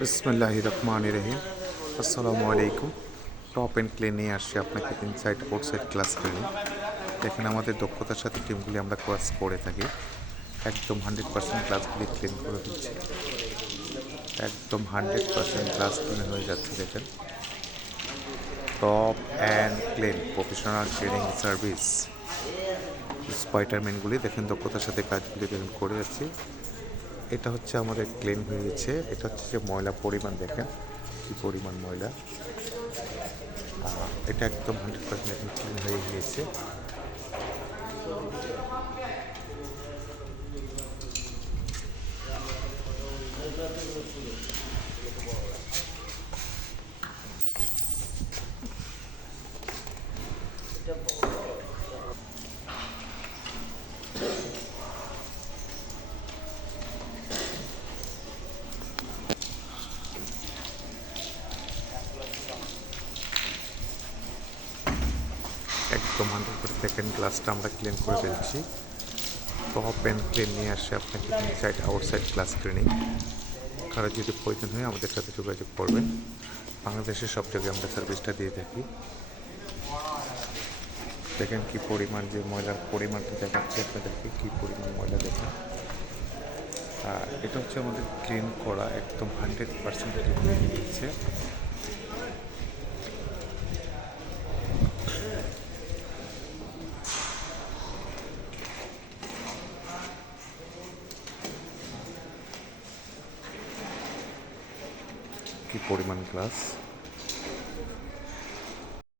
বিসমিল্লাহির রহমানির রহিম। আসসালামু আলাইকুম। টপ অ্যান্ড ক্লিন নিয়ে আসছি আপনাকে ইনসাইড আউটসাইড ক্লাস ট্রেনিং। এখানে আমাদের দক্ষতার সাথে টিমগুলি আমরা ক্লাস করে থাকি। একদম 100% ক্লাসগুলি ক্লিন করে দিচ্ছি। একদম 100% ক্লাস ক্লিন হয়ে যাচ্ছে। দেখেন, top and clean professional training service. স্পাইডারম্যানগুলি দেখেন দক্ষতার সাথে কাজগুলি দেখেন করে যাচ্ছি। এটা হচ্ছে আমাদের ক্লিন হয়ে গেছে। এটা হচ্ছে যে ময়লা পরিমাণ দেখেন কী পরিমাণ ময়লা। এটা একদম 100% এখন ক্লিন হয়ে গিয়েছে। একদম 100% ক্লাসটা আমরা ক্লিন করে ফেলছি। টপ অ্যান্ড ক্লিন নিয়ে আসছে আপনাকে ইনসাইড আউটসাইড ক্লাস ট্রেনিং। কারো যদি প্রয়োজন হয় আমাদের সাথে যোগাযোগ করবেন। বাংলাদেশের সব জায়গায় আমরা সার্ভিসটা দিয়ে থাকি। দেখেন কি পরিমাণ, যে ময়লার পরিমাণটা দেখাচ্ছে আপনাদেরকে, কী পরিমাণ ময়লা দেখেন। এটা হচ্ছে আমাদের ক্লিন করা, একদম 100% ক্লিন হয়ে গিয়েছে। কি পরিমাণ গ্লাস।